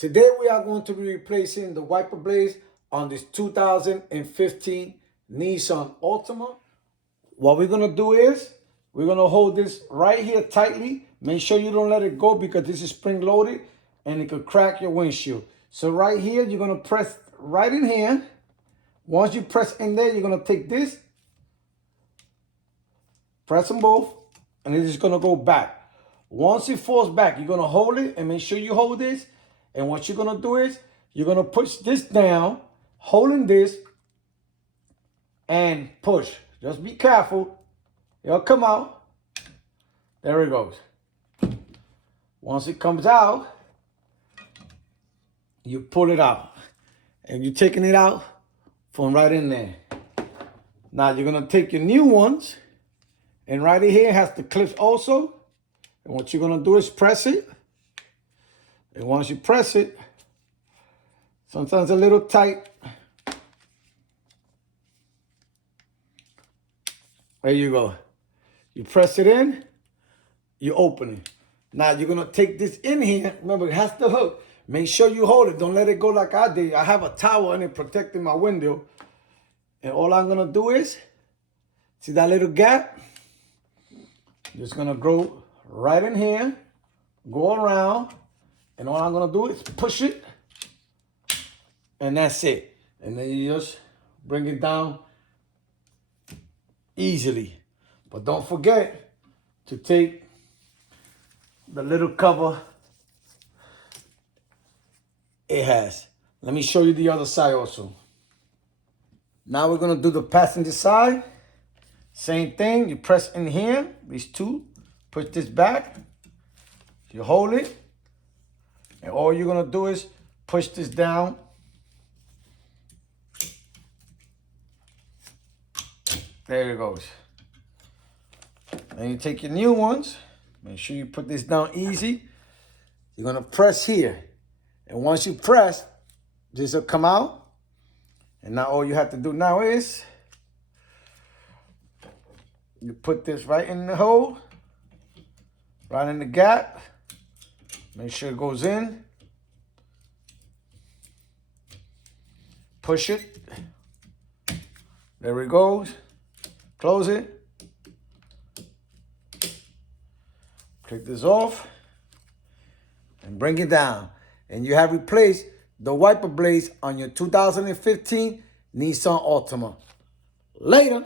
Today we are going to be replacing the wiper blades on this 2015 Nissan Altima. What we're going to do is we're going to hold this right here tightly. Make sure you don't let it go because this is spring loaded and it could crack your windshield. So right here, you're going to press right in here. Once you press in there, you're going to take this, press them both, and it is going to go back. Once it falls back, you're going to hold it and make sure you hold this. And what you're going to do is you're going to push this down, holding this, and push. Just be careful. It'll come out. There it goes. Once it comes out, you pull it out. And you're taking it out from right in there. Now you're going to take your new ones. And right in here has the clips also. And what you're going to do is press it. And once you press it, sometimes a little tight. There you go. You press it in, you open it. Now you're going to take this in here. Remember, it has the hook. Make sure you hold it. Don't let it go like I did. I have a towel in it protecting my window. And all I'm going to do is, see that little gap? Just going to go right in here, go around. And all I'm going to do is push it. And that's it. And then you just bring it down easily. But don't forget to take the little cover it has. Let me show you the other side also. Now we're going to do the passenger side. Same thing. You press in here, these two. Push this back. You hold it. And all you're going to do is push this down. There it goes. Then you take your new ones. Make sure you put this down easy. You're going to press here. And once you press, this will come out. And now all you have to do now is you put this right in the hole, right in the gap. Make sure it goes in. Push it. There it goes. Close it. Click this off. And bring it down. And you have replaced the wiper blades on your 2015 Nissan Altima. Later.